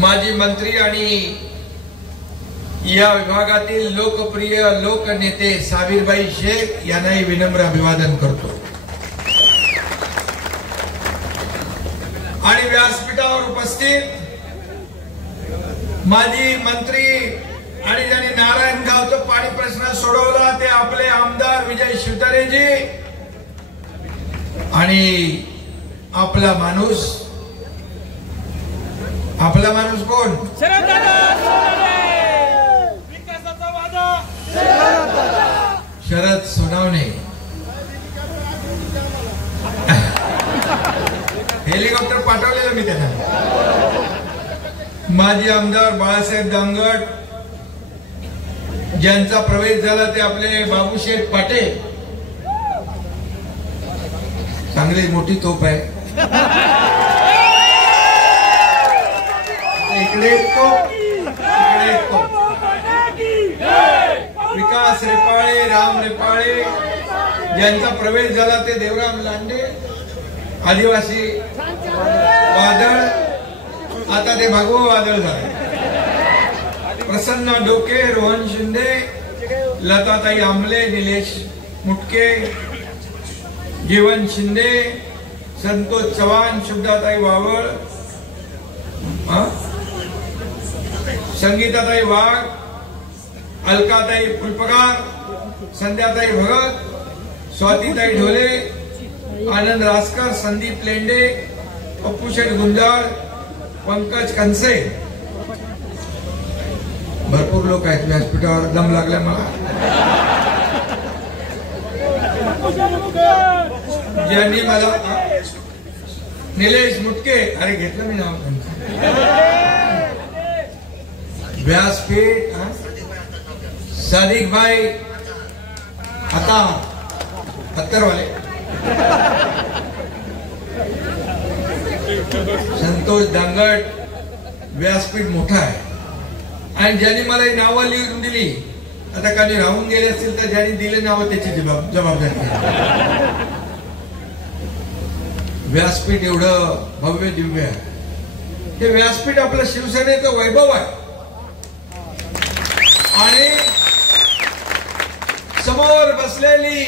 माजी मंत्री आणि या विभागातील लोकप्रिय लोकनेते साबिरबाई शेख यांनाही विनम्र अभिवादन करतो। आणि व्यासपीठावर उपस्थित माजी मंत्री आणि ज्यांनी नारायणगावचा पाणी प्रश्न सोडवला ते आपले आमदार विजय शिवतारेजी आणि आपला माणूस कोण? शरद सोनावणे। हेलिकॉप्टर पाठवलेलं मी त्यांना। माजी आमदार बाळासाहेब दांगट ज्यांचा प्रवेश झाला ते आपले बाबूशेठ पाटील। चांगली मोठी तोप आहे। इकडे एक तोप, इकडे एक तोप। विकास रेपाळे, राम रेपाळे ज्यांचा प्रवेश झाला ते देवराम लांडे। आदिवासी वादळ आता ते भगवा वादळ झाले। प्रसन्न डोके, रोहन शिंदे, लताताई आमले, निलेश मुटके, जीवन शिंदे, संतोष चव्हाण, शुभदाताई वावळ, संगीताताई वाघ, अलकाताई फुलपगार, संध्याताई भगत, स्वातीताई ढोले, आनंद रासकर, संदीप लेंडे, पप्पूशेठ गुंजाळ, पंकज कंसे। भरपूर लोक आहेत व्यासपीठावर। दम लागला मला। ज्यांनी मला निलेश मुटके, अरे घेतलं मी नाव त्यांचं। व्यासपीठ सादिक भाई आता पत्तरवाले, संतोष दांगट। व्यासपीठ मोठा आहे आणि ज्यांनी मला ही नावं लिहून दिली, आता काही राहून गेले असतील तर ज्यांनी दिले नावं त्याची जबाबदारी। व्यासपीठ एवढं भव्य दिव्य आहे। हे व्यासपीठ आपलं शिवसेनेचं वैभव आहे आणि समोर बसलेली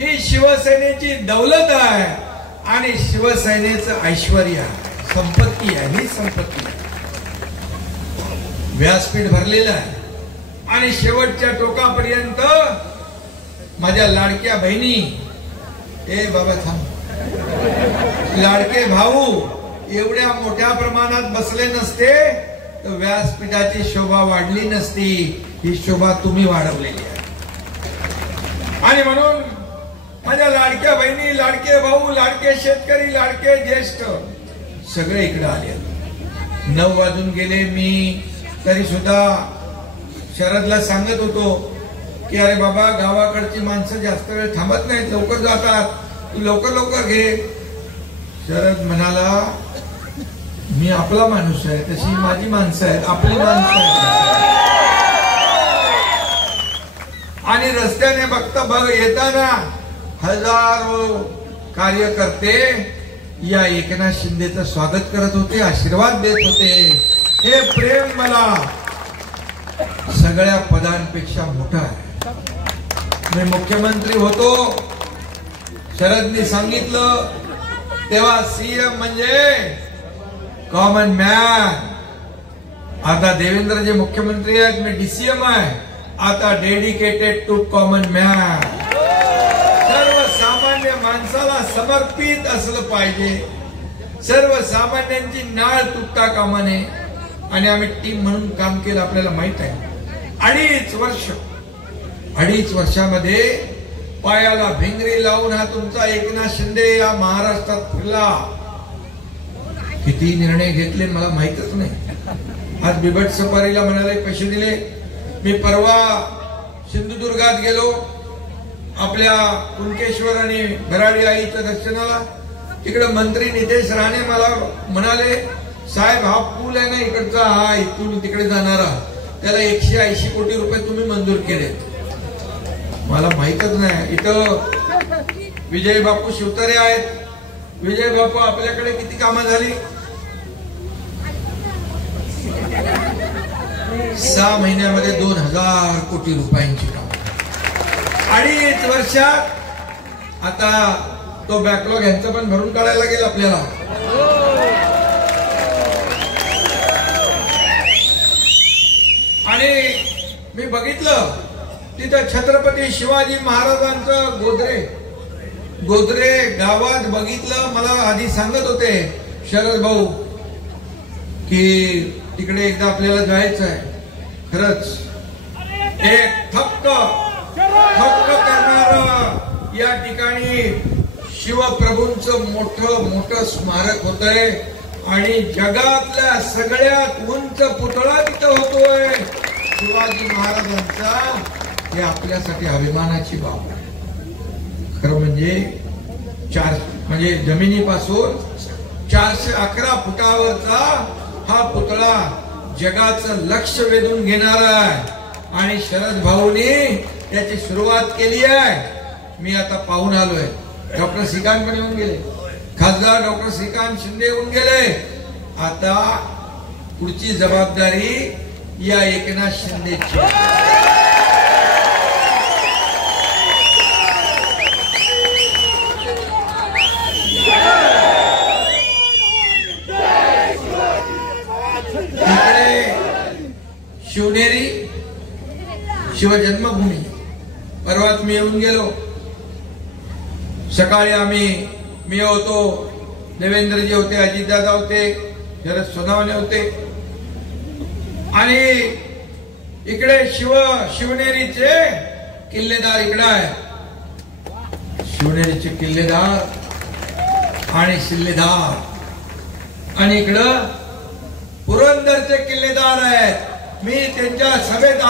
ही शिवसेनेची दौलत आहे आणि शिवसेनेचं ऐश्वर्य आहे, संपत्ती आहे। ही संपत्ती आहे। व्यासपीठ भरलेलं आहे आणि शेवटच्या टोकापर्यंत माझ्या लाडक्या बहिणी, ए बाबा थांब, लाडके भाऊ एवढ्या मोठ्या प्रमाणात बसले नसते तर व्यासपीठाची शोभा वाढली नसती। ही शोभा तुम्ही वाढवलेली आहे आणि म्हणून माझ्या लाडक्या बहिणी, लाडके भाऊ, लाडके शेतकरी, लाडके ज्येष्ठ सगळे इकडे आले। 9 वाजून गेले। मी तरी सुद्धा शरदला सांगत होतो की अरे बाबा, गावाकडची माणसं जास्त वेळ थांबत नाहीत, लवकर जातात, तू लवकर लवकर घे। शरद म्हणाला, मी आपला माणूस आहे, तशी माझी माणसं आहेत, आपली माणसं आहेत। आणि रस्त्याने बघ येताना हजारो कार्यकर्ते या एकनाथ शिंदेचं स्वागत करत होते, आशीर्वाद देत होते। हे प्रेम मला सगळ्या पदांपेक्षा मोठं आहे। मी मुख्यमंत्री होतो, शरदनी सांगितलं तेव्हा सीएम म्हणजे कॉमन मॅन। आता देवेंद्रजी मुख्यमंत्री आहेत, मी डीसीएम आहे, आता डेडिकेटेड टू कॉमन मॅन। सर्वसामान्य माणसाला समर्पित असलं पाहिजे, सर्वसामान्यांची नाळ तुटता कामा नये। आणि आम्ही टीम म्हणून काम केलं, आपल्याला माहित आहे। 2.5 वर्षामध्ये पायाला भिंगरी लावून हा तुमचा एकनाथ शिंदे या महाराष्ट्रात फिरला। किती निर्णय घेतले मला माहितच नाही। आज बिबट सफारीला म्हणाले पैसे दिले। मी परवा सिंधुदुर्गात गेलो आपल्या कुणकेश्वर आणि भराडी आईच्या दर्शनाला। तिकडे मंत्री नितेश राणे मला म्हणाले, साहेब हा पूल आहे ना इकडचा, हा इथून तिकडे जाणारा, त्याला 180 कोटी रुपये तुम्ही मंजूर केले। मला माहितच नाही। इथं विजय बापू शिवतारे आहेत। विजय बापू, आपल्याकडे किती कामं झाली? 6 महिन्यामध्ये 2000 कोटी रुपयांची काम, 2.5 वर्षात आता तो बॅकलॉग यांचं पण भरून काढायला लागेल आपल्याला. आणि मी बघितलं तिथं छत्रपती शिवाजी महाराजांचं गोदरे गावात बघितलं. मला आधी सांगत होते शरद भाऊ की तिकडे एकदा आपल्याला जायचं आहे. खरंच एक थक्क करणारं या ठिकाणी शिवप्रभूंचं मोठं स्मारक होतंय आणि जगातल्या सगळ्यात उंच पुतळा तिथं होतोय शिवाजी महाराजांचा. हे आपल्यासाठी अभिमानाची बाब आहे. खरं म्हणजे जमिनीपासून 411 फुटावरचा हा पुतळा जगाचं लक्ष वेधून घेणारा आहे आणि शरद भाऊनी त्याची सुरुवात केली आहे. मी आता पाहून आलोय. डॉक्टर श्रीकांत पण येऊन गेले, खासदार डॉक्टर श्रीकांत शिंदे येऊन गेले. आता पुढची जबाबदारी या एकनाथ शिंदेची. शिवनेरी शिवजन्मभूमी परवाच मी येऊन गेलो. सकाळी मी होतो, देवेंद्रजी होते, अजितदादा होते, शरद सोनावणे होते आणि इकडे शिवनेरीचे किल्लेदार इकडे आहे. शिवनेरीचे किल्लेदार आणि शिल्लेदार आणि इकडं पुरंदरचे किल्लेदार आहेत. मी त्यांच्या सभेत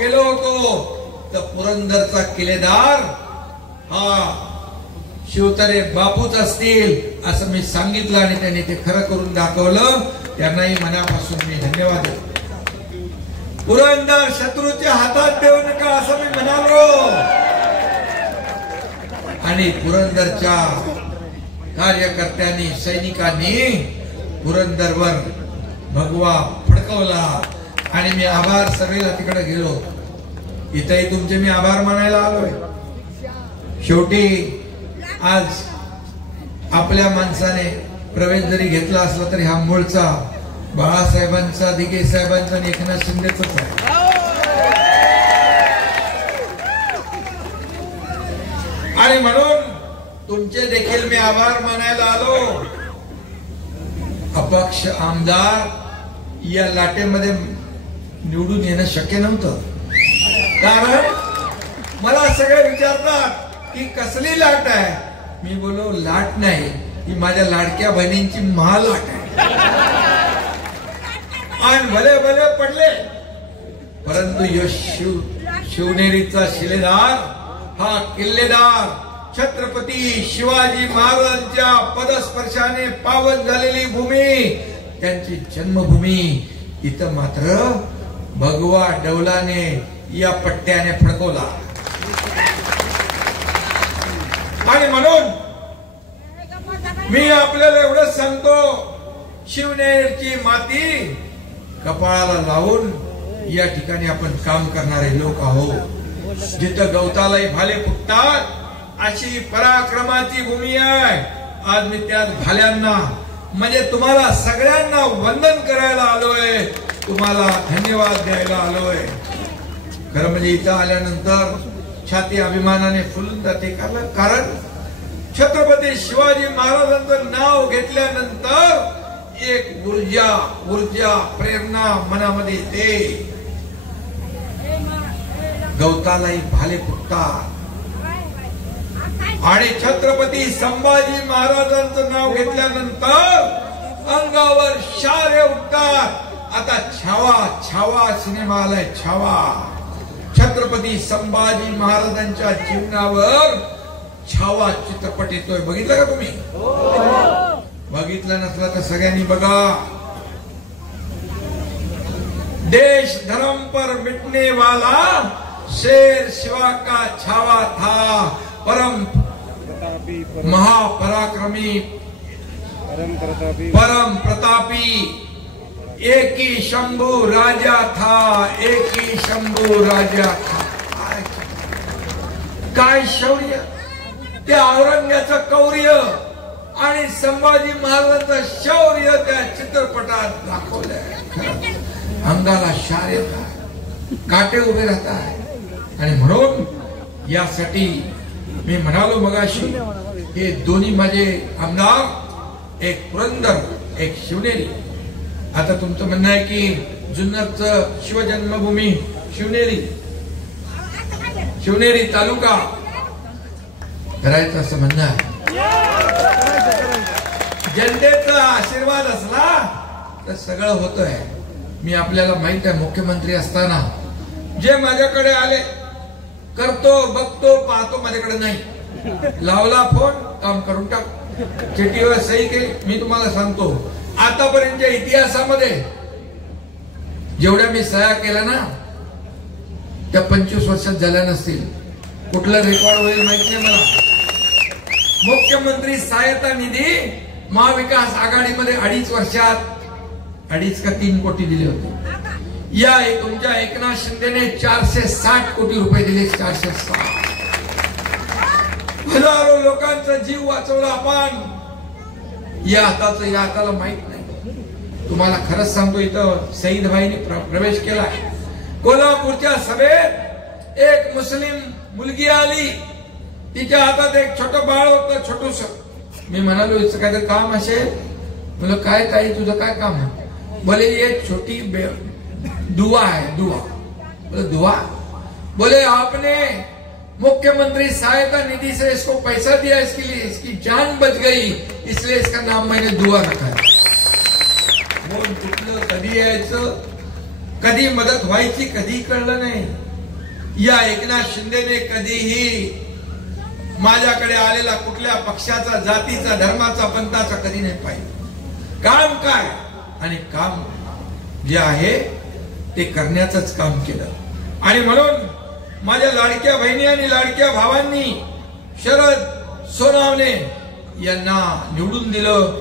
गेलो होतो तर पुरंदरचा किल्लेदार हा शिवतारे बापूच असतील असं मी सांगितलं आणि त्यांनी ते खरं करून दाखवलं. त्यांनाही मनापासून मी धन्यवाद देतो. पुरंदर शत्रूच्या हातात देऊ नका असं मी म्हणालो आणि पुरंदरच्या कार्यकर्त्यांनी सैनिकांनी पुरंदरवर भगवा फडकवला आणि मी आभार सभेला तिकडे गेलो. इथेही तुमचे मी आभार मानायला आलोय. शेवटी आज आपल्या माणसाने प्रवेश जरी घेतला असला तरी हा मूळचा बाळासाहेबांचा, दिघे साहेबांचा आणि एकनाथ शिंदेच आहे. आणि म्हणून तुमचे देखील मी आभार मानायला आलो. अपक्ष आमदार या लाटेमध्ये निवडून येणं शक्य नव्हतं. कारण मला सगळे विचारतात की कसली लाट आहे. मी बोलो लाट नाही, ही माझ्या लाडक्या बहिणींची महालाट आहे. आणि भले भले पडले परंतु शिवनेरीचा शिलेदार हा किल्लेदार छत्रपती शिवाजी महाराजांच्या पदस्पर्शाने पावन झालेली भूमी, त्यांची जन्मभूमी, इथं मात्र भगवा डौलाने या पट्ट्याने फडकवला. आणि म्हणून मी आपल्याला एवढंच सांगतो, शिवनेरीची माती कपाळाला लावून या ठिकाणी आपण काम करणारे लोक आहोत. जिथं गवतालाही भाले फुटतात अशी पराक्रमाची भूमी आहे. आज मी त्या भाल्यांना म्हणजे तुम्हाला सगळ्यांना वंदन करायला आलोय, तुम्हाला धन्यवाद द्यायला आलोय. खरं म्हणजे इथं आल्यानंतर छाती अभिमानाने फुलून जाते. कारण छत्रपती शिवाजी महाराजांचं नाव घेतल्यानंतर एक ऊर्जा प्रेरणा मनामध्ये येते. गवतालाही भाले फुटतात आणि छत्रपती संभाजी महाराजांचं नाव घेतल्यानंतर अंगावर शारे उठतात. आता छावा सिनेमा आलाय. छावा छत्रपती संभाजी महाराजांच्या जीवनावर छावा चित्रपट येतोय. बघितलं का तुम्ही? बघितलं नसला तर सगळ्यांनी बघा. देश धर्म पर मिटने वाला शेर शिवा का छावा था, परम महापराक्रमी परम प्रतापी एक ही शंभू राजा था, एक ही शंभू राजा था. काय शौर्य, त्या औरंग्याचं कौर्य आणि संभाजी महाराजांचं शौर्य त्या चित्रपटात दाखवलंय. अंगाला शार येतात, काटे उभे राहतात. आणि म्हणून यासाठी मी म्हणालो मगाशी, हे दोन्ही माझे आमदार, एक पुरंदर एक शिवनेरी. आता तुमचं म्हणणं आहे की जुन्नरचं शिवजन्मभूमी शिवनेरी तालुका करायचं असं म्हणणं आहे. जनतेचा आशीर्वाद असला तर सगळं होतंय. मी आपल्याला माहित आहे, मुख्यमंत्री असताना जे माझ्याकडे आले, करतो बघतो पाहतो, माझ्याकडे नाही, लावला फोन काम करून टाक, चिठ्ठीवर सही केली. मी तुम्हाला सांगतो, आतापर्यंतच्या इतिहासामध्ये जेवढ्या मी सह्या केल्या ना, त्या 25 वर्षात झाल्या नसतील. कुठलं रेकॉर्ड होईल माहिती नाही मला. मुख्यमंत्री सहायता निधी महाविकास आघाडीमध्ये 2.5 वर्षात 2.5 का 3 कोटी दिले होते. या तुमच्या एकनाथ शिंदेने 460 कोटी रुपये दिले. 460. हजारो लोकांचा जीव वाचवला आपण. या हाताला माहित नाही. तुम्हाला खरंच सांगतो, इथं सईद भाईने प्रवेश केलाय. कोल्हापूरच्या सभेत एक मुस्लिम मुलगी आली, तिच्या हातात एक छोटं बाळ होतं, छोटूस. मी म्हणालो, हिचं काहीतरी काम असेल. बोल, काय ताई तुझं काय काम आहे? बोले ये छोटी दुआ है. दुआ. बोले दुआ? बोले आपने मुख्यमंत्री सहायता निधि से इसको पैसा दिया, इसके लिए इसकी जान बच गई, इसलिए इसका नाम मैंने दुआ रखा है. बोल कुठलं, कधी यायचं, कधी मदत व्हायची, कधी कळलं नाही. या एकनाथ शिंदेने कधीही माझ्याकडे आलेला कुठल्या पक्षाचा, जातीचा, धर्माचा, पंथाचा कधी नाही पाहिजे. काम काय आणि काम जे आहे ते करण्याचंच काम केलं. आणि म्हणून माझ्या लाडक्या बहिणी आणि लाडक्या भावांनी शरद सोनवणे यांना निवडून दिलं.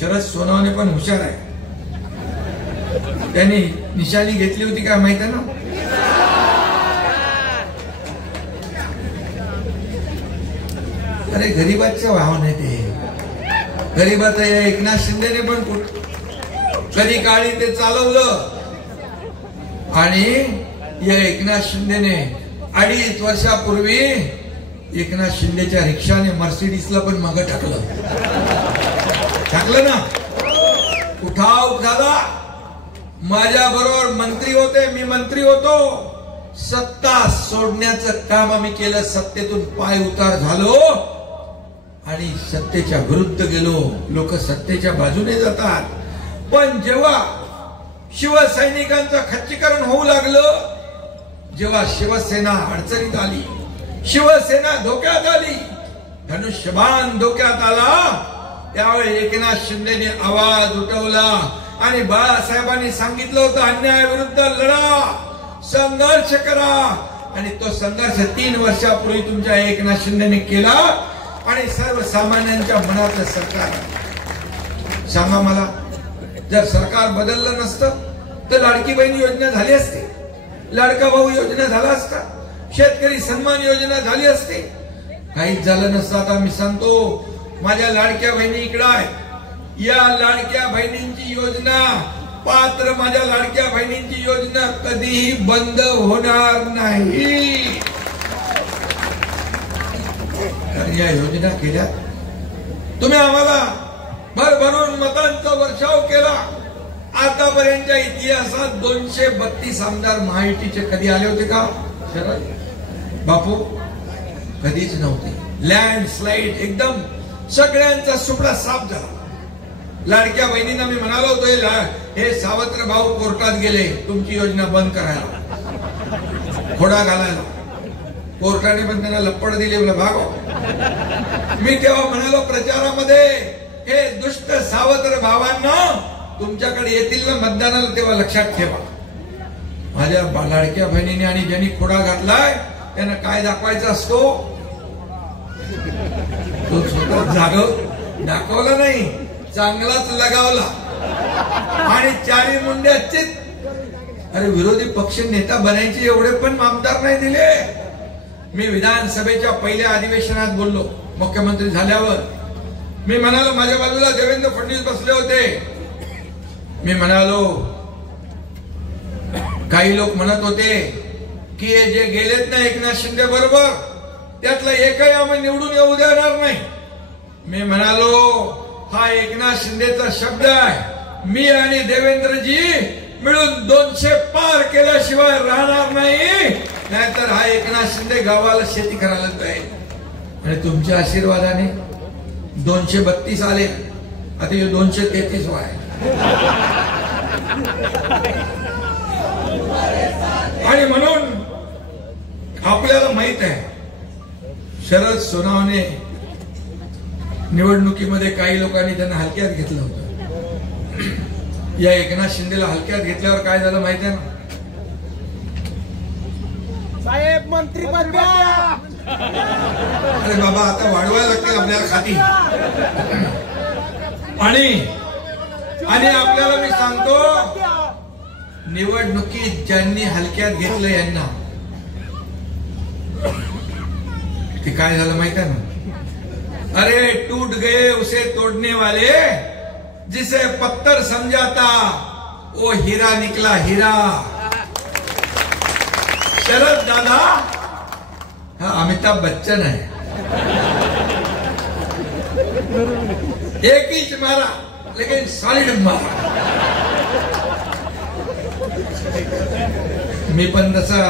शरद सोनवणे पण हुशार आहे. त्यांनी निशाणी घेतली होती काय माहिती आहे ना? अरे गरीबाच्या भावाने ते गरीबाचं एकनाथ शिंदेने पण कधी काळी ते चालवलं. आणि या एकनाथ शिंदेने 2.5 वर्षापूर्वी एकनाथ शिंदेच्या रिक्षाने मर्सिडीजला पण मागं टाकलं ना. उठाव झाला. माझ्या बरोबर मंत्री होते, मी मंत्री होतो. सत्ता सोडण्याचं काम आम्ही केलं. सत्तेतून पाय उतार झालो आणि सत्तेच्या विरुद्ध गेलो. लोक सत्तेच्या बाजूने जातात, पण जेव्हा शिवसैनिकांचं खच्चीकरण होऊ लागलं, जेव्हा शिवसेना अडचणीत आली, शिवसेना धोक्यात आली, धनुष्यबाण धोक्यात आला, त्यावेळी एकनाथ शिंदेने आवाज उठवला आणि बाळासाहेबांनी सांगितलं होतं, अन्यायाविरुद्ध लढा, संघर्ष करा. आणि तो संघर्ष 3 वर्षापूर्वी तुमच्या एकनाथ शिंदेने केला. आणि सर्वसामान्यांच्या मनातलं सरकार. सांगा मला, जर सरकार बदललं नसतं तर लाडकी बहीण योजना झाली असती, लाडका भाऊ योजना झाला असता, शेतकरी सन्मान योजना झाली असती. काहीच झालं नसतं. आता मी सांगतो, माझ्या लाडक्या बहिणी इकडे आहेत. या लाडक्या बहिणींची योजना, पात्र माझ्या लाडक्या बहिणींची योजना कधीही बंद होणार नाही. या योजना केल्या. तुम्ही आम्हाला भरभरून मतांचा वर्षाव केला. आतापर्यंतच्या इतिहासात 232 आमदार महायुतीचे कधी आले होते का शरद बापू? कधीच नव्हते. लँडस्लाइड एकदम सगळ्यांचा सुपडा साफ झाला. लाडक्या बहिणींना मी म्हणालो होतो, हे सावत्र भाऊ कोर्टात गेले तुमची योजना बंद करायला, खोडा घालायला. कोर्टाने पण त्यांना लप्पड दिले, भागो. मी तेव्हा म्हणालो प्रचारामध्ये, हे दुष्ट सावत्र भावांना तुमच्याकडे येतील ना मतदानाला, तेव्हा लक्षात ठेवा. माझ्या लाडक्या बहिणीने आणि ज्यांनी खोडा घातलाय त्यांना काय दाखवायचा असतो, तो स्वतः जागव दाखवला नाही, चांगलाच लगावला. आणि चारी मुंड्या चित. अरे विरोधी पक्ष नेता बनायचे एवढे पण आमदार नाही दिले. मी विधानसभेच्या पहिल्या अधिवेशनात बोललो मुख्यमंत्री झाल्यावर. मी म्हणालो, माझ्या बाजूला देवेंद्र फडणवीस बसले होते. मी म्हणालो, काही लोक म्हणत होते की हे जे गेलेत ना एकनाथ शिंदे बरोबर, त्यातला एकही आम्ही निवडून येऊ देणार नाही. मी म्हणालो, हा एकनाथ शिंदेचा शब्द आहे. मी आणि देवेंद्रजी मिळून 200 पार केल्याशिवाय राहणार नाही. नाहीतर हा एकनाथ शिंदे गावाला शेती करायला जाईल. आणि तुमच्या आशीर्वादाने 232 आले. आता हे 233 व्हाय. आणि म्हणून आपल्याला माहित आहे, शरद सोनवणे निवडणुकीमध्ये काही लोकांनी त्यांना हलक्यात घेतलं होतं. या एकनाथ शिंदेला हलक्यात घेतल्यावर काय झालं माहिती आहे ना साहेब? मंत्रीपद द्या. अरे बाबा, आता वाढवायला लागतील आपल्याला खाती. आणि आपल्याला मी सांगतो, निवडणुकीत ज्यांनी हलक्यात घेतलं यांना, ते काय झालं माहिती आहे ना? अरे टूट गए उसे तोड़ने वाले, जिसे पत्थर समझाता वो हीरा निकला हीरा. शरद दादा हा अमिताभ बच्चन है. एक ही मारा लेकिन सॉलिड मारा. मी पण तसा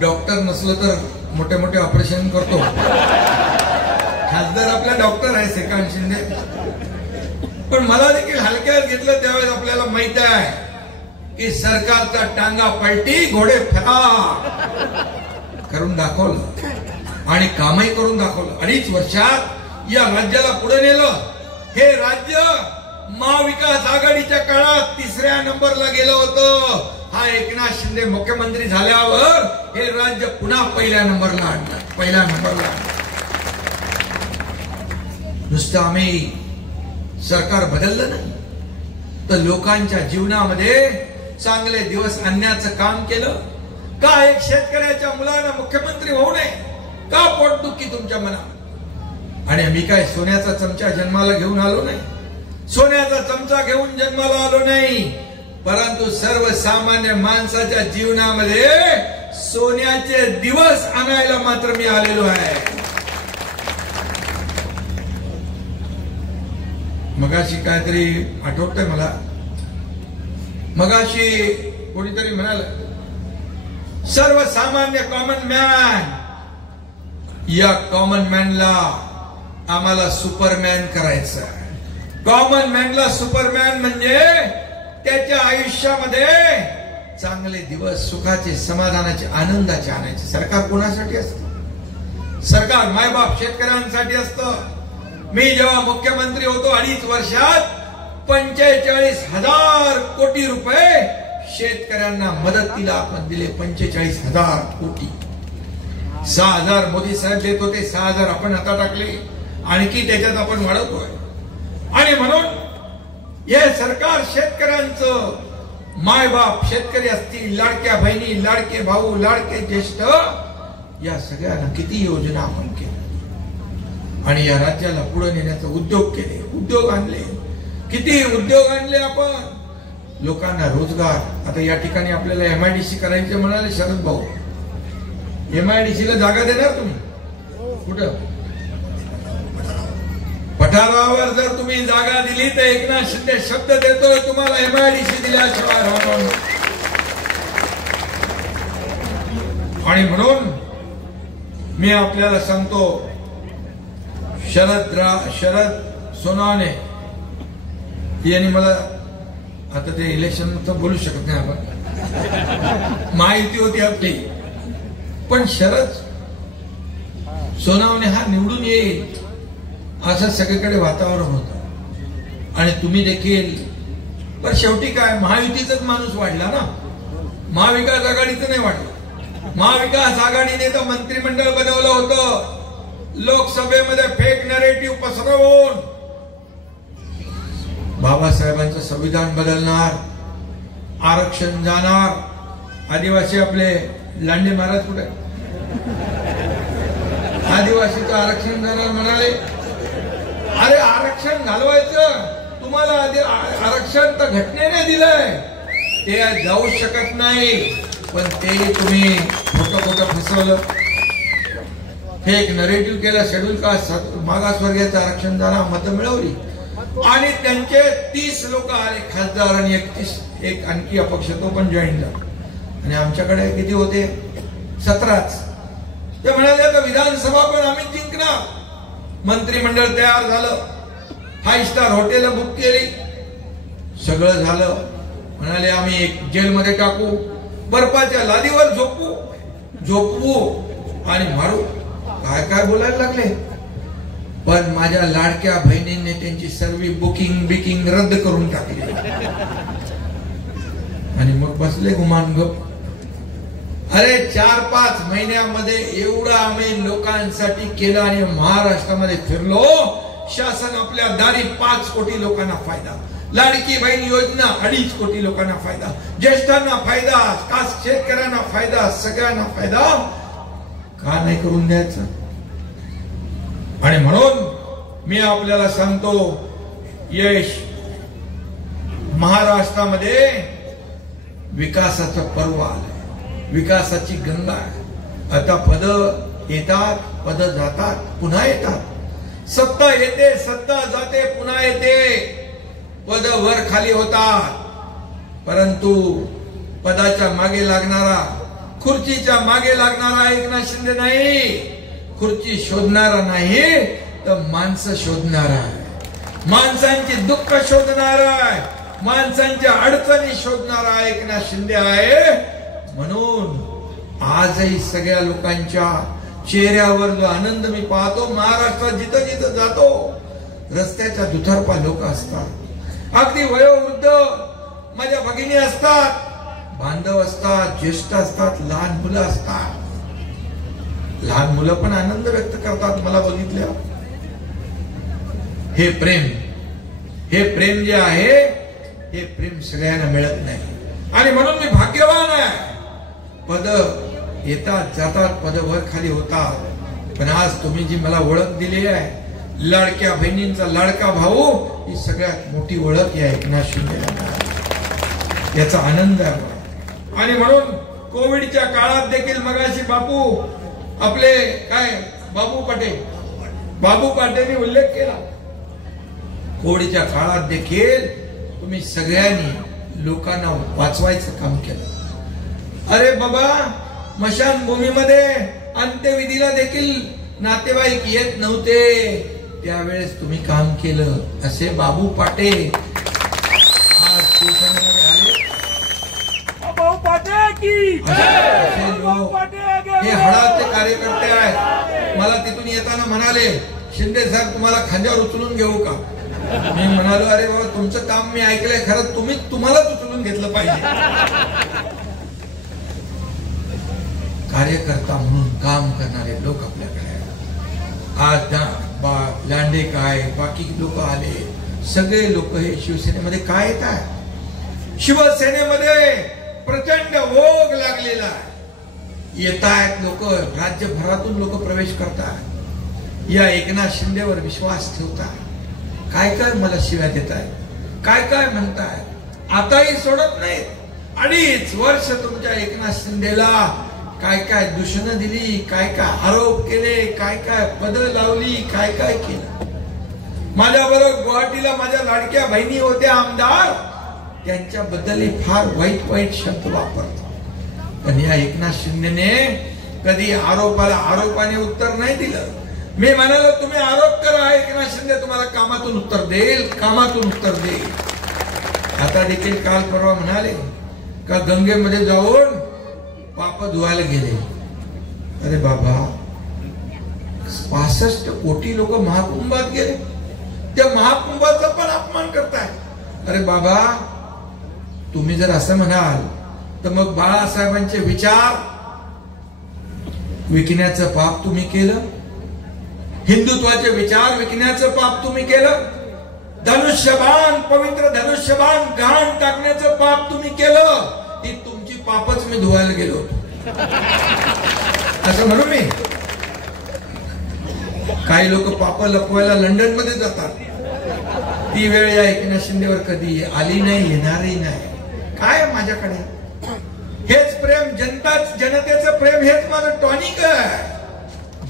डॉक्टर नसलो तर मोठे मोठे ऑपरेशन करतो. खासदार आपला डॉक्टर आहे श्रीकांत शिंदे. पण मला देखील हलक्यात घेतलं त्यावेळेस आपल्याला माहित आहे की सरकारचा टांगा पलटी घोडे फरा करून दाखवलं आणि कामही करून दाखवलं. 2.5 वर्षात या राज्याला पुढे नेलं. हे राज्य महाविकास आघाडीच्या काळात 3ऱ्या नंबरला गेलं होतं. हा एकनाथ शिंदे मुख्यमंत्री झाल्यावर हे राज्य पुन्हा पहिल्या नंबरला आणलं. नुसतं आम्ही सरकार बदललं नाही, तर लोकांच्या जीवनामध्ये चांगले दिवस आणण्याचं काम केलं. का एक शेतकऱ्याच्या मुलांना मुख्यमंत्री होऊ नये? का पोटदुखी तुमच्या मनात? आणि आम्ही काय सोन्याचा चमचा जन्माला घेऊन आलो नाही. सोन्याचा चमचा घेऊन जन्माला आलो नाही, परंतु सर्वसामान्य माणसाच्या जीवनामध्ये सोन्याचे दिवस आणायला मात्र मी आलेलो आहे. मगाशी काहीतरी आठवतंय मला. मगाशी कोणीतरी म्हणाल, सर्वसामान्य कॉमन मॅन. या कॉमन मॅनला आम्हाला सुपरमॅन करायचं. कॉमन मॅनला सुपरमॅन म्हणजे त्याच्या आयुष्यामध्ये चांगले दिवस, सुखाचे, समाधानाचे, आनंदाचे आणायचे. सरकार कोणासाठी असतं? सरकार मायबाप शेतकऱ्यांसाठी असतं. मी जेव्हा मुख्यमंत्री होतो 2.5 वर्षात 45,000 कोटी रुपये शेतकऱ्यांना मदतीला आपण दिले. 45,000 कोटी. 6,000 मोदी साहेब देत होते, 6,000 आपण आता टाकले. आणखी त्याच्यात आपण वाढवतोय. आणि म्हणून हे सरकार शेतकऱ्यांचं, मायबाप शेतकरी असतील, लाडक्या बहिणी, लाडके भाऊ, लाडके ज्येष्ठ, या सगळ्यांना किती योजना आपण केल्या आणि या राज्याला पुढे नेण्याचा उद्योग केले, उद्योग आणले. किती उद्योग आणले आपण. लोकांना रोजगार. आता या ठिकाणी आपल्याला MIDC करायचे म्हणाले शरद भाऊ. MIDC ला जागा देणार तुम्ही? कुठं? पठारावर जर तुम्ही जागा दिली तर एकनाथ शिंदे शब्द देतो, तुम्हाला MIDC दिल्याशिवाय राहणार नाही. आणि म्हणून मी आपल्याला सांगतो, शरद सोनवणे यांनी मला, आता ते इलेक्शन तर बोलू शकत नाही आपण, महायुती होती आपली, पण शरद सोनवणे हा निवडून येईल असं सगळीकडे वातावरण होतं. आणि तुम्ही देखील. पण शेवटी काय, महायुतीचाच माणूस वाढला ना, महाविकास आघाडीचं नाही वाढलं. महाविकास आघाडीने तर मंत्रिमंडळ बनवलं होतं. लोकसभेमध्ये फेक नॅरेटिव्ह पसरवून बाबासाहेबांचं संविधान बदलणार, आरक्षण जाणार. आदिवासी आपले लांडे महाराज कुठे? आदिवासीचं आरक्षण जाणार म्हणाले. अरे आरक्षण घालवायचं तुम्हाला, आरक्षण तर घटनेने दिलंय, ते जाऊ शकत नाही. पण ते तुम्ही खोटं फसवलं, हे एक नरेटिव्ह केलं. शेड्यूल कास्ट मागासवर्गीयाचं आरक्षण जाणार, मतं मिळवली आणि त्यांचे 30 लोक आले खासदार आणि 31 एक आणखी अपक्ष तो पण जॉईन झाला. आणि आमच्याकडे किती होते? 17च. ते म्हणाले आता विधानसभा पण आम्ही जिंकणार. मंत्रिमंडळ तयार झालं, 5 स्टार हॉटेल बुक केली, सगळं झालं. म्हणाले आम्ही एक जेलमध्ये टाकू, बर्फाच्या लादीवर झोपवू आणि मारू. काय काय बोलायला लागले. पण माझ्या लाडक्या बहिणींनी त्यांची सर्व बुकिंग रद्द करून टाकली आणि मग बसले गुमान गप. अरे 4-5 महिन्यामध्ये एवढं आम्ही लोकांसाठी केलं आणि महाराष्ट्रामध्ये फिरलो. शासन आपल्या दारी 5 कोटी लोकांना फायदा, लाडकी बहीण योजना 2.5 कोटी लोकांना फायदा, ज्येष्ठांना फायदा, खास शेतकऱ्यांना फायदा, सगळ्यांना फायदा. का नाही करून द्यायचं? आणि म्हणून मी आपल्याला सांगतो, यश महाराष्ट्रामध्ये विकासाचं पर्व आलंय, विकासाची गंगा आहे. आता पद येतात, पद जातात, पुन्हा येतात. सत्ता येते, सत्ता जाते, पुन्हा येते. पद वर खाली होतात, परंतु पदाच्या मागे लागणारा, खुर्चीच्या मागे लागणारा एकनाथ शिंदे नाही. खुर्ची शोधणारा नाही, तर माणसं शोधणारा आहे, माणसांची दुःख शोधणारा आहे, माणसांच्या अडचणी शोधणारा एकनाथ शिंदे आहे. म्हणून आजही सगळ्या लोकांच्या चेहऱ्यावर जो आनंद मी पाहतो, महाराष्ट्रात जिथं जिथं जातो रस्त्याच्या दुतर्फा लोक असतात, अगदी वयोवृद्ध माझ्या भगिनी असतात, बांधव असतात, ज्येष्ठ असतात, लहान मुलं असतात. लहान मुलं पण आनंद व्यक्त करतात मला बघितलं. हे प्रेम जे आहे, हे प्रेम सगळ्यांना मिळत नाही. आणि म्हणून मी भाग्यवान आहे. पद येतात जातात, पद वर खाली होतात, पण आज तुम्ही जी मला ओळख दिली आहे, लाडक्या बहिणींचा लाडका भाऊ, ही सगळ्यात मोठी ओळख या एकनाथ शिंदेला, याचा आनंद आहे. आणि म्हणून कोविडच्या काळात देखील मगाशी बापू आपले काय बाबू पाटेंनी उल्लेख केला. कोविडच्या काळात देखील तुम्ही सगळ्यांनी लोकांना वाचवायचं काम केलं. अरे बाबा, स्मशानभूमीमध्ये अंत्यविधीला देखील नातेवाईक येत नव्हते, त्यावेळेस तुम्ही काम केलं. असे बाबू पाटे आज शिवसेनेमध्ये आले. हे हळाचे कार्यकर्ते आहेत. मला तिथून येताना म्हणाले, शिंदे साहेब तुम्हाला खांद्यावर उचलून घेऊ का? मी म्हणालो अरे बाबा, तुमचं काम मी ऐकलंय खरं, तुम्हालाच उचलून घेतलं पाहिजे. कार्यकर्ता म्हणून काम करणारे लोक आपल्याकडे आज लांडे काय, बाकी लोक आले, सगळे लोक हे शिवसेनेमध्ये काय येत आहे? शिवसेनेमध्ये प्रचंड ओघ लागलेला आहे. येत आहेत लोक, राज्यभरातून लोक प्रवेश करतात, या एकनाथ शिंदेवर विश्वास ठेवतात. काय काय मला शिव्या देत आहे, काय काय म्हणताय, आताही सोडत नाहीत. 2.5 वर्ष तुमच्या एकनाथ शिंदेला काय काय दूषणं दिली, काय काय आरोप केले, काय काय पद लावली, काय काय केलं. माझ्या बरोबर गुवाहाटीला माझ्या लाडक्या बहिणी होत्या आमदार, त्यांच्याबद्दल फार वाईट शब्द वापरतात. पण या एकनाथ शिंदेने कधी आरोपाने उत्तर नाही दिलं. मी म्हणालो तुम्ही आरोप करा, एकनाथ शिंदे तुम्हाला कामातून उत्तर देईल. आता देखील काल परवा म्हणाले का गंगेमध्ये जाऊन पाप धुवायला गेले. अरे बाबा, 65 कोटी लोक महाकुंभात गेले, त्या महाकुंभाचा पण अपमान करताय. अरे बाबा, तुम्ही जर असं म्हणाल तर मग बाळासाहेबांचे विचार विकण्याचं पाप तुम्ही केलं, हिंदुत्वाचे विचार विकण्याचं पाप तुम्ही केलं. धनुष्यबाण, पवित्र धनुष्यबाण घाण टाकण्याचं पाप तुम्ही केलं, ती तुमची पापच मी धुवायला गेलो होतो असं म्हणू मी. काही लोक पाप लपवायला लंडन मध्ये जातात. ती वेळ या एकनाथ शिंदेवर कधी आली नाही, येणारही नाही. काय माझ्याकडे हेच प्रेम, जनतेचं प्रेम हेच माझं टॉनिक आहे.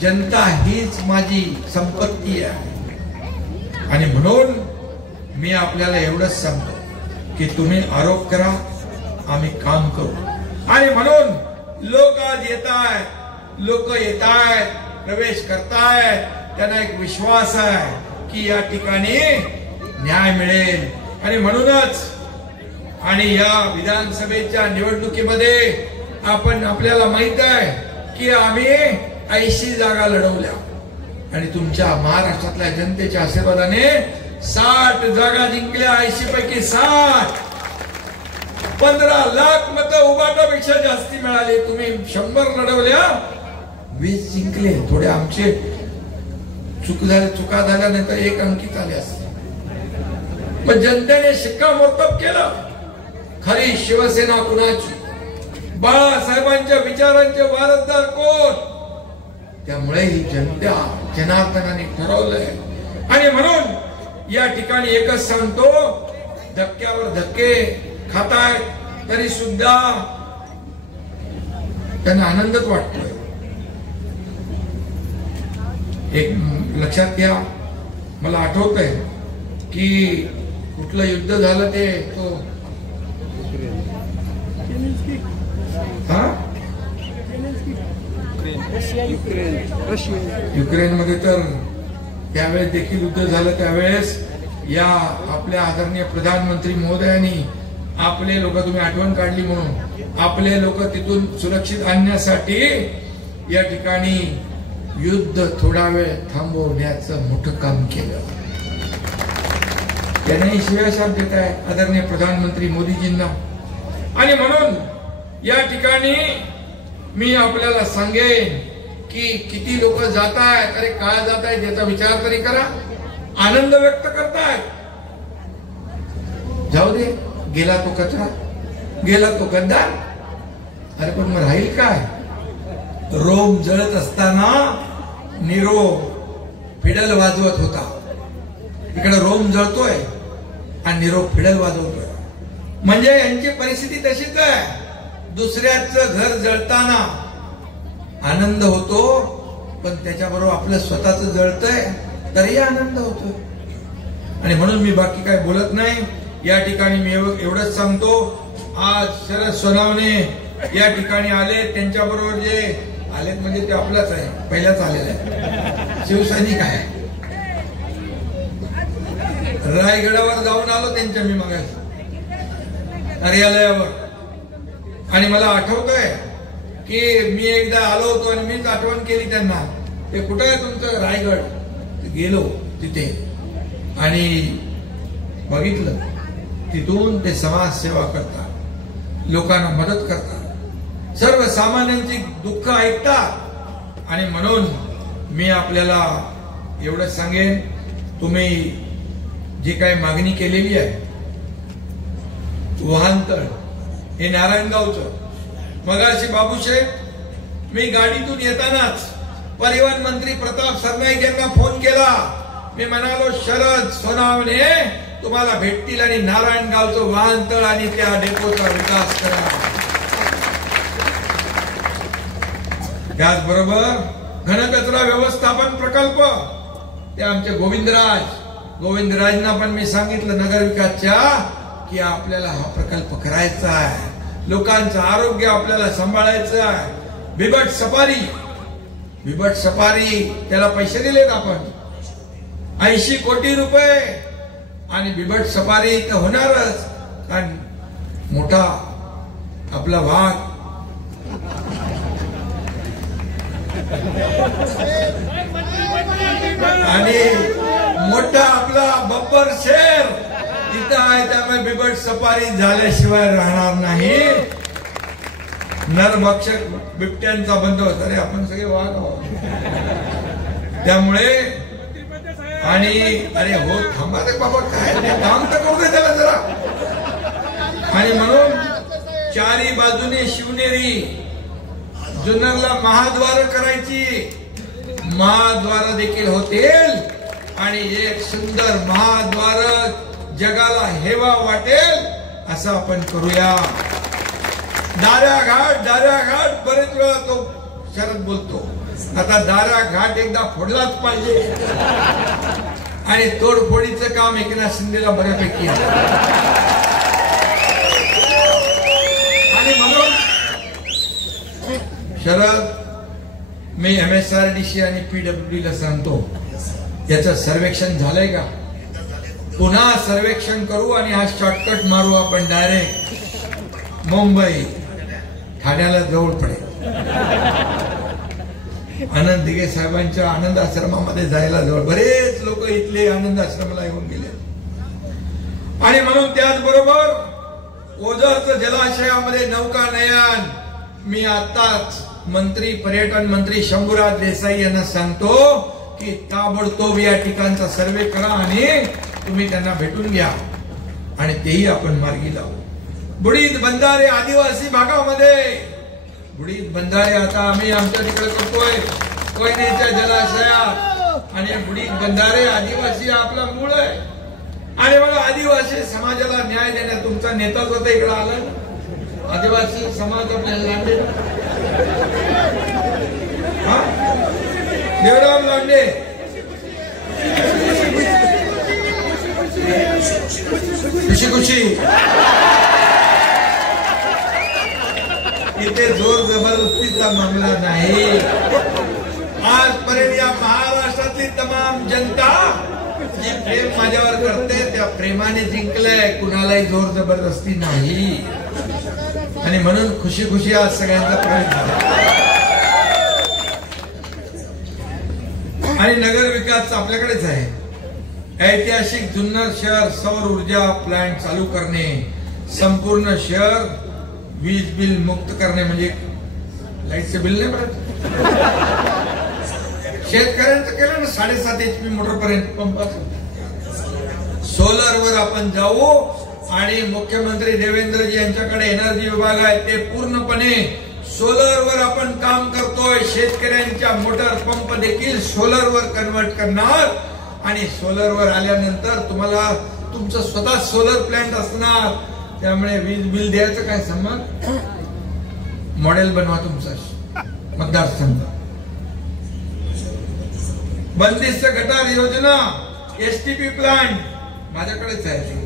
जनता हीच माझी संपत्ती आहे. आणि म्हणून मी आपल्याला एवढंच सांगतो की तुम्ही आरोप करा, आम्ही काम करू. आणि म्हणून लोक आज येत आहेत, प्रवेश करतायत. त्यांना एक विश्वास आहे की या ठिकाणी न्याय मिळेल. आणि म्हणूनच आणि या विधानसभेच्या निवडणुकीमध्ये आपल्याला माहित आहे की आम्ही 80 जागा लढवल्या आणि तुमच्या महाराष्ट्रातल्या जनतेच्या आशीर्वादाने 60 जागा जिंकल्या. 80 पैकी 60. 15 लाख मतं उबाटापेक्षा जास्ती मिळाली. तुम्ही 100 लढवल्या, 20 जिंकले. थोडे आमचे चुका झाल्यानंतर 1 अंकी आले असते. पण जनतेने शिक्कामोर्तब केलं. खरी शिवसेना कुणाची, बाळासाहेबांच्या विचारांचे वारसदार कोण, त्यामुळे ही जनार्दनाने ठरवलंय. आणि म्हणून या ठिकाणी एकच सांगतो, धक्क्यावर धक्के खाताय तरी सुद्धा त्यांना आनंदच वाटतोय. एक लक्षात घ्या, मला आठवतंय की कुठलं युद्ध झालं ते युक्रेन मध्ये, तर त्यावेळेस देखील युद्ध झालं. त्यावेळेस या आपल्या आदरणीय प्रधानमंत्री महोदयांनी आपले लोक, तुम्ही आठवण काढली म्हणून, आपले लोक तिथून सुरक्षित आणण्यासाठी या ठिकाणी युद्ध थोडा वेळ थांबवण्याचं मोठं काम केलं. त्यांनाही शिव्याशाप देत आहे आदरणीय प्रधानमंत्री मोदीजींना. आणि म्हणून या ठिकाणी मी आपल्याला सांगेन की किती लोक जात आहेत, अरे काय जात आहेत याचा विचार तरी करा. आनंद व्यक्त करतायत, जाऊ दे, गेला तो कचरा, गेला तो गद्दार. अरे पण मग राहील काय? रोम जळत असताना निरो फिडल वाजवत होता. इकडे रोम जळतोय आणि निरो फिडल वाजवतोय. म्हणजे यांची परिस्थिती तशीच आहे. दुसऱ्याचं घर जळताना आनंद होतो, पण त्याच्याबरोबर आपलं स्वतःच जळतंय तरी आनंद होतो. आणि म्हणून मी बाकी काय बोलत नाही. या ठिकाणी मी एवढंच सांगतो, आज शरद सोनावणे या ठिकाणी आले. त्यांच्याबरोबर जे आलेत म्हणजे ते आपलाच आहे, पहिल्याच आलेला आहे, शिवसैनिक आहे. रायगडावर जाऊन आलो त्यांच्या मी मागायचं कार्यालयावर. आणि मला आठवतंय की मी एकदा आलो होतो आणि मीच आठवण केली त्यांना, ते कुठं आहे तुमचं रायगड. गेलो तिथे आणि बघितलं, तिथून ते समाजसेवा करतात, लोकांना मदत करतात, सर्वसामान्यांची दुःख ऐकतात. आणि म्हणून मी आपल्याला एवढंच सांगेन, तुम्ही जी काही मागणी केलेली आहे, वाहनतळ हे नारायणगावचं, मगाशी बाबूशेठ, मी गाडीतून येतानाच परिवहन मंत्री प्रताप सरनाईक यांना फोन केला. मी म्हणालो, शरद सोनावणे तुम्हाला भेटतील आणि नारायणगावचं वाहनतळ आणि त्या डेपोचा विकास करा. त्याचबरोबर घनकचरा व्यवस्थापन प्रकल्प, ते आमचे गोविंदराजना पण मी सांगितलं नगरविकासच्या की आपल्याला हा प्रकल्प करायचा आहे, लोकांचं आरोग्य आपल्याला सांभाळायचं आहे. बिबट सफारी त्याला पैसे दिलेत आपण 80 कोटी रुपये. आणि बिबट सफारी तर होणारच, कारण मोठा आपला वाघ आणि मोठा आपला बब्बर शेर इथं आहे. त्यामुळे बिबट सफारी झाल्याशिवाय राहणार नाही. नरभक्षक बिबट्यांचा बंदोबस्त, अरे आपण सगळे वाघ आहोत. त्यामुळे आणि अरे हो थांबा रे बाबा, काय ते काम तर करू दे त्याला जरा. आणि म्हणून चारी बाजूने शिवनेरी, जुन्नरला महाद्वार करायची, महाद्वार देखील होतील आणि एक सुंदर महाद्वार जगाला हेवा वाटेल असं आपण करूया. दाऱ्या घाट बरेच वेळा तो शरद बोलतो, आता दाऱ्या घाट एकदा फोडलाच पाहिजे. आणि तोडफोडीचं काम एकनाथ शिंदेला बऱ्यापैकी आहे. आणि म्हणून शरद, मी MSRDC आणि PWD ला सांगतो, याचं सर्वेक्षण झालंय का? पुन्हा सर्वेक्षण करू आणि हा शॉर्टकट मारू आपण, डायरेक्ट मुंबई ठाण्याला जवळ पडेल. आनंद दिघे साहेबांच्या आनंद आश्रमामध्ये जायला जवळ, बरेच लोक इथले आनंद आश्रमाला येऊन गेले. आणि म्हणून त्याचबरोबर ओझरचं जलाशयामध्ये नौकानयन, मी आताच पर्यटन मंत्री शंभूराज देसाई यांना सांगतो की ताबडतोब या ठिकाणचा सर्वे करा आणि तुम्ही त्यांना भेटून घ्या आणि तेही आपण मार्गी लावू. बुडीत बंधारे आदिवासी भागामध्ये, बुडीत बंधारे आता आम्ही आमच्या तिकडे करतोय कोयनेच्या जलाशयात, आणि बुडीत बंधारे आदिवासी आपला मूळ आहे. आणि मला आदिवासी समाजाला न्याय देण्यात तुमचा नेता जो इकडे आला, आदिवासी समाज आपल्याला लांडे, देवराम लांडे, खुशी इथे जोर जबरदस्तीचा मामला नाही. आजपर्यंत या महाराष्ट्रातली तमाम जनता जी प्रेम माझ्यावर करते त्या प्रेमाने जिंकलंय, कुणालाही जोर जबरदस्ती नाही. आणि म्हणून खुशी आज सगळ्यांचा प्रयत्न झाला. आणि नगर विकास आपल्याकडेच आहे. ऐतिहासिक जुन्नर शहर सौर ऊर्जा प्लांट चालू करणे, संपूर्ण शहर वीज बिल मुक्त करणे, म्हणजे लाईटचं बिल नाही भरत. शेतकऱ्यांचं केलं ना 7.5 HP मोटर पर्यंत पंपाचं. सोलरवर आपण जाऊ आणि मुख्यमंत्री देवेंद्रजी यांच्याकडे एनर्जी विभाग आहे, ते पूर्णपणे सोलरवर आपण काम करतोय. शेतकऱ्यांच्या मोटर पंप देखील सोलरवर कन्वर्ट करणार आणि सोलरवर आल्यानंतर तुम्हाला तुमचं स्वतः सोलर प्लांट असणार, त्यामुळे वीज बिल द्यायचं काय संबंध. मॉडेल बनवा तुमचा मतदारसंघ. बंदिस्त गटार योजना, STP प्लांट माझ्याकडेच आहे.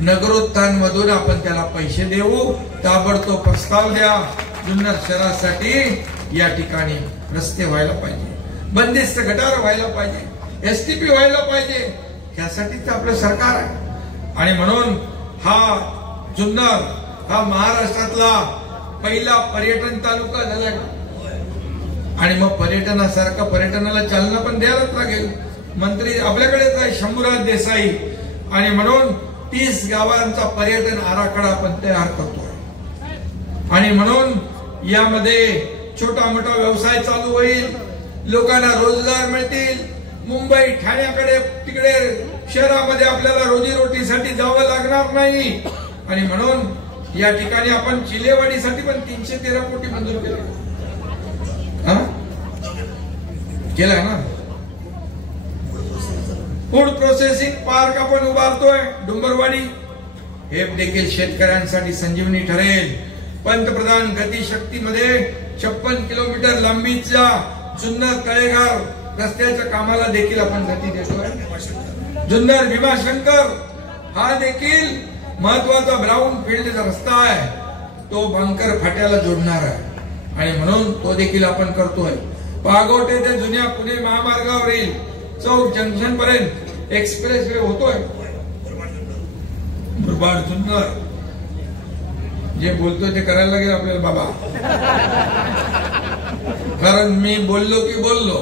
नगरोत्थान मधून आपण त्याला पैसे देऊ, ताबडतोब प्रस्ताव द्या. जुन्नर शहरासाठी या ठिकाणी रस्ते व्हायला पाहिजे, बंदिस्त गटार व्हायला पाहिजे, STP व्हायला पाहिजे. त्यासाठीच आपलं सरकार आहे. आणि म्हणून हा जुन्नर हा महाराष्ट्रातला पहिला पर्यटन तालुका झाला. आणि मग पर्यटनाला चालना पण द्यायलाच लागेल. मंत्री आपल्याकडेच आहे शंभूराज देसाई. आणि म्हणून 30 गावांचा पर्यटन आराखडा आपण तयार करतोय. आणि म्हणून यामध्ये छोटा मोठा व्यवसाय चालू होईल, लोकांना रोजगार मिळतील. मुंबई ठाण्याकडे तिकडे शहरामध्ये आपल्याला रोजीरोटीसाठी जावं लागणार नाही. आणि म्हणून या ठिकाणी आपण चिलेवाडीसाठी पण 313 कोटी मंजूर केलाय ना. फूड प्रोसेसिंग पार्क आपण उभारतोय डुंबरवाडी, हे देखील शेतकऱ्यांसाठी संजीवनी ठरेल. पंतप्रधान गतिशक्तीमध्ये 56 किलोमीटर लांबीच्या जुन्नर तळेगाव रस्त्याच्या कामाला देखील आपण गती देतोय. जुन्नर भीमाशंकर हा देखील महत्वाचा ब्राऊन फील्डचा रस्ता आहे, तो बंकर फाट्याला जोडणार आहे. आणि म्हणून तो देखील आपण करतोय. पागोटे ते जुन्या पुणे महामार्गावरील चौक जंक्शन पर्यंत एक्सप्रेस वे होतोय. मुरबाड जुन्नर जे बोलतोय ते करायला लागेल आपल्याला बाबा, कारण मी बोललो की बोललो.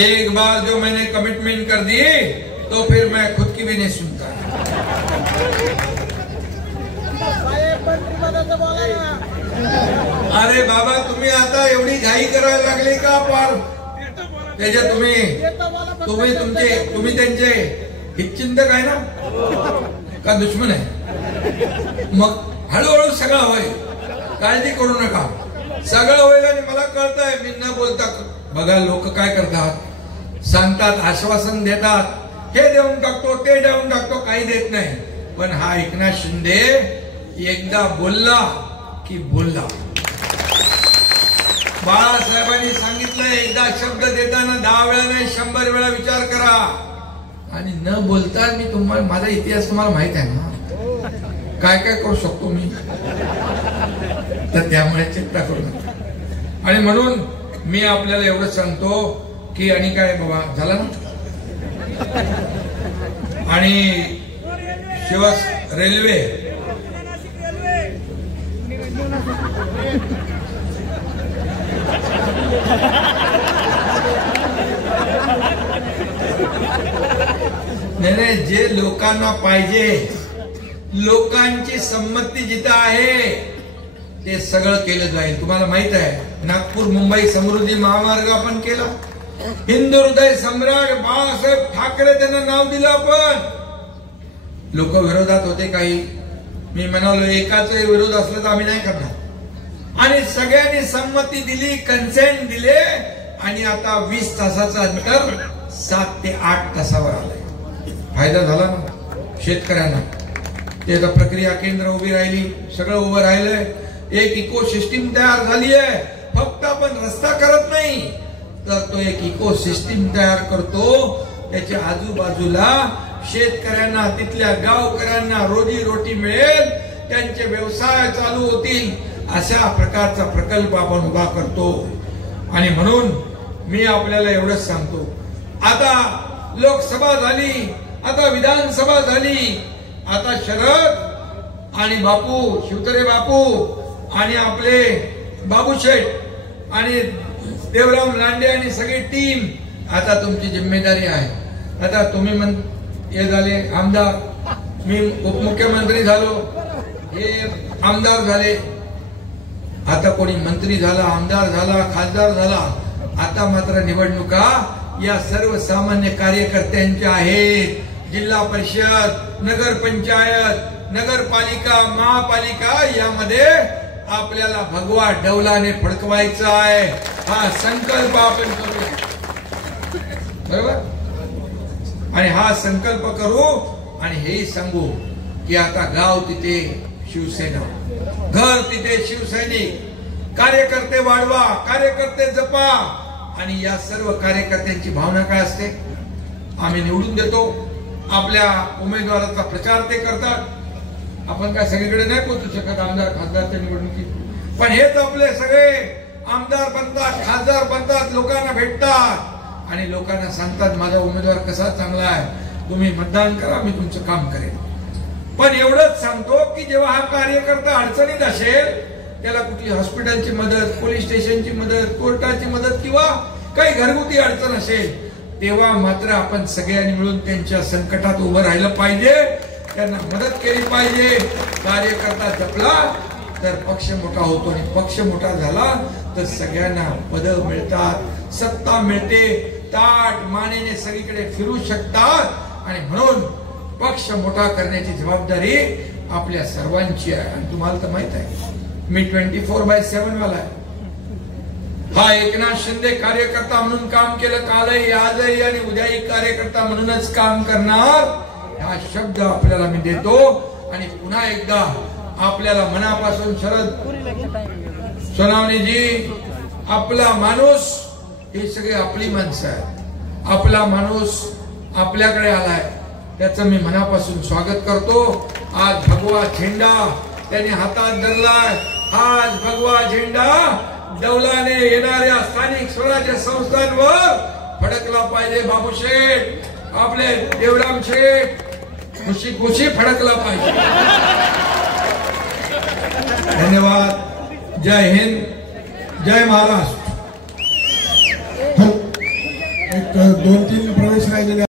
एक बार जो मैंने कमिटमेंट कर दी तो फिर मैं खुद की भी नहीं सुनता. अरे बाबा तुम्ही आता एवढी घाई करायला लागली का? पार त्याच्या तुम्ही त्यांचे हितचिंतक आहे ना का दुश्मन आहे? मग हळूहळू सगळं होईल, काळजी करू नका, सगळं होईल. आणि मला कळतंय मी न बोलता बघा लोक काय करतात, सांगतात, आश्वासन देतात, हे देऊन टाकतो ते देऊन टाकतो, काही देत नाही. पण हा एकनाथ शिंदे एकदा बोलला की बोलला. बाळासाहेबांनी सांगितलं एकदा शब्द देताना 10 वेळा नाही 100 वेळा विचार करा. आणि न बोलता मी तुम्हाला माझा इतिहास तुम्हाला माहित आहे ना, काय काय करू शकतो मी, तर त्यामुळे चिंता करू नका. आणि म्हणून मी आपल्याला एवढं सांगतो की आणि काय बाबा झालं ना. आणि रेल्वे नाही, जे लोकांना पाहिजे, लोकांची संमती जिथं आहे ते सगळं केलं जाईल. तुम्हाला माहित आहे नागपूर मुंबई समृद्धी महामार्ग आपण केला, हिंदू हृदय सम्राट बाळासाहेब ठाकरे त्यांना नाव दिलं. आपण लोक विरोधात होते काही, मी म्हणालो एकाचा विरोध असला तर आम्ही नाही करणार. आणि सगळ्यांनी संमती दिली, कन्सेंट दिले. आणि आता 20 तासाचं अंतर 7 ते 8 तासावर आलंय. फायदा झाला ना शेतकऱ्यांना. ते आता प्रक्रिया केंद्र उभी राहिली, सगळं उभं राहिलंय, एक इको सिस्टीम तयार झाली आहे. फक्त आपण रस्ता करत नाही तर तो एक इको सिस्टीम तयार करतो. त्याच्या आजूबाजूला शेतकऱ्यांना, तिथल्या गावकऱ्यांना रोजी रोटी मिळेल, त्यांचे व्यवसाय चालू होतील, अशा प्रकारचा प्रकल्प आपण उभा करतो. आणि म्हणून मी आपल्याला एवढंच सांगतो, आता लोकसभा झाली, आता विधानसभा झाली, आता शरद आणि बापू शिवतरे बापू आणि आपले बाबूशेठ आणि देवराम लांडे आणि सगळी टीम, आता तुमची जिम्मेदारी आहे. आता तुम्ही हे झाले आमदार, मी उपमुख्यमंत्री झालो, हे आमदार झाले, आता कोणी मंत्री झाला, आमदार झाला, खासदार झाला. आता मात्र निवडणुका या सर्वसामान्य कार्यकर्त्यांच्या आहेत. जिल्हा परिषद, नगरपंचायत, नगरपालिका, महापालिका यामध्ये आपल्याला भगवा डौलाने फडकवायचा आहे. हा संकल्प आपण करू, बरोबर. आणि हा संकल्प करू आणि हेही सांगू की आता गाव तिथे शिवसेना, घर तिथे शिवसैनिक, कार्यकर्ते वाढवा, कार्यकर्ते जपा. आणि या सर्व कार्यकर्त्यांची भावना काय असते, आम्ही निवडून देतो, आपल्या उमेदवाराचा प्रचार ते करतात. आपण काय सगळीकडे नाही पोहोचू शकत आमदार खासदारच्या निवडणुकीत, पण हेच आपले सगळे आमदार बनतात, खासदार बनतात, लोकांना भेटतात आणि लोकांना सांगतात माझा उमेदवार कसा चांगला आहे, तुम्ही मतदान करा, मी तुमचं काम करेन. पण एवढंच सांगतो की जेव्हा हा कार्यकर्ता अडचणीत असेल, त्याला कुठली हॉस्पिटलची मदत, पोलीस स्टेशनची मदत, कोर्टाची मदत किंवा काही घरगुती अडचण असेल, तेव्हा मात्र आपण सगळ्यांनी मिळून त्यांच्या संकटात उभं राहिलं पाहिजे, त्यांना मदत केली पाहिजे. कार्यकर्ता जपला तर पक्ष मोठा होतो आणि पक्ष मोठा झाला तर सगळ्यांना पद मिळतात, सत्ता मिळते, ताट मानेने सगळीकडे फिरू शकतात. आणि म्हणून पक्ष मोठा करण्याची जबाबदारी आपल्या सर्वांची आहे. आणि तुम्हाला तर माहित आहे मी 24/7 वाला आहे. हा एकनाथ शिंदे कार्यकर्ता म्हणून काम केलं, कालही आजही आणि उद्याही कार्यकर्ता म्हणूनच काम करणार, हा शब्द आपल्याला मी देतो. आणि पुन्हा एकदा आपल्याला मनापासून शरद सोनावणेजी, आपला माणूस, हे सगळे आपली माणसं आहेत, आपला माणूस आपल्याकडे आलाय, त्याचं मी मनापासून स्वागत करतो. आज भगवा झेंडा त्याने हातात धरलाय. आज भगवा झेंडा डौलाने येणाऱ्या स्थानिक स्वराज्य संस्थांवर फडकला पाहिजे. बाबूशेठ, आपले देवराम शेठ, खुशी खुशी फडकला पाहिजे. धन्यवाद. जय हिंद, जय महाराष्ट्र. एक 2-3 प्रवेश राहिलेले